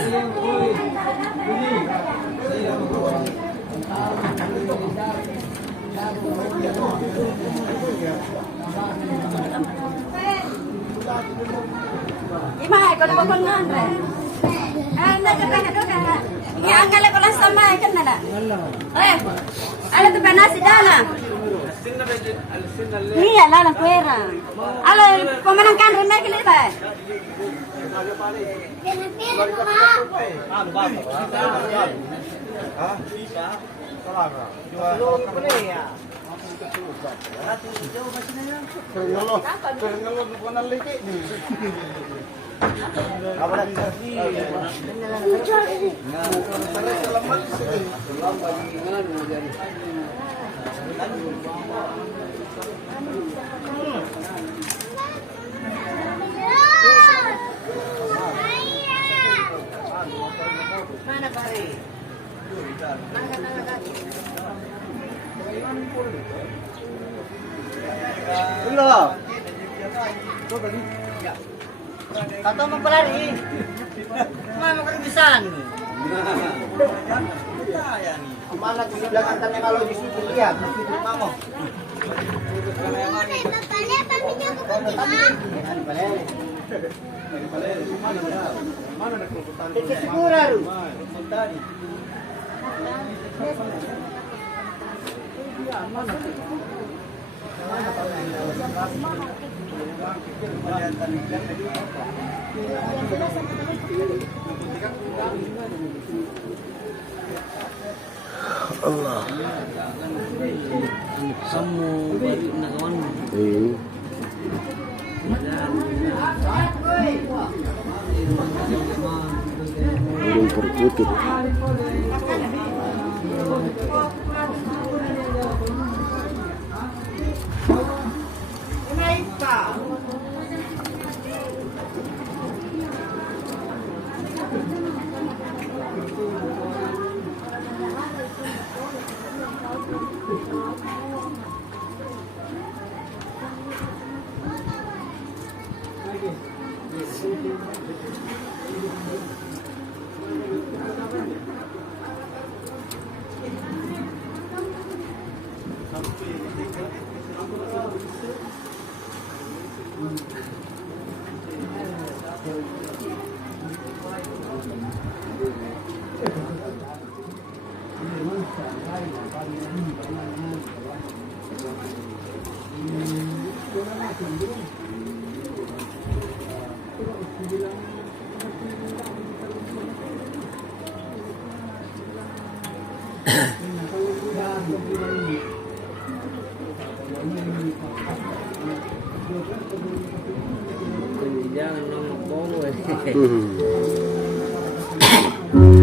Imai ko na ngan re. Anda ka ka. Yang kala ko lang sama kan na. Ala tu panas dala. Iya lah la kuera. Ala pemenangkan remeh ke lepas. Mana pare? Belum. Atau mempelari? Mana kebisan? Mana di belakang tanah kalau di situ lihat, di situ kamu. Allah. Kamu balik nak kawan. Burung perkutut. Jangan nongol.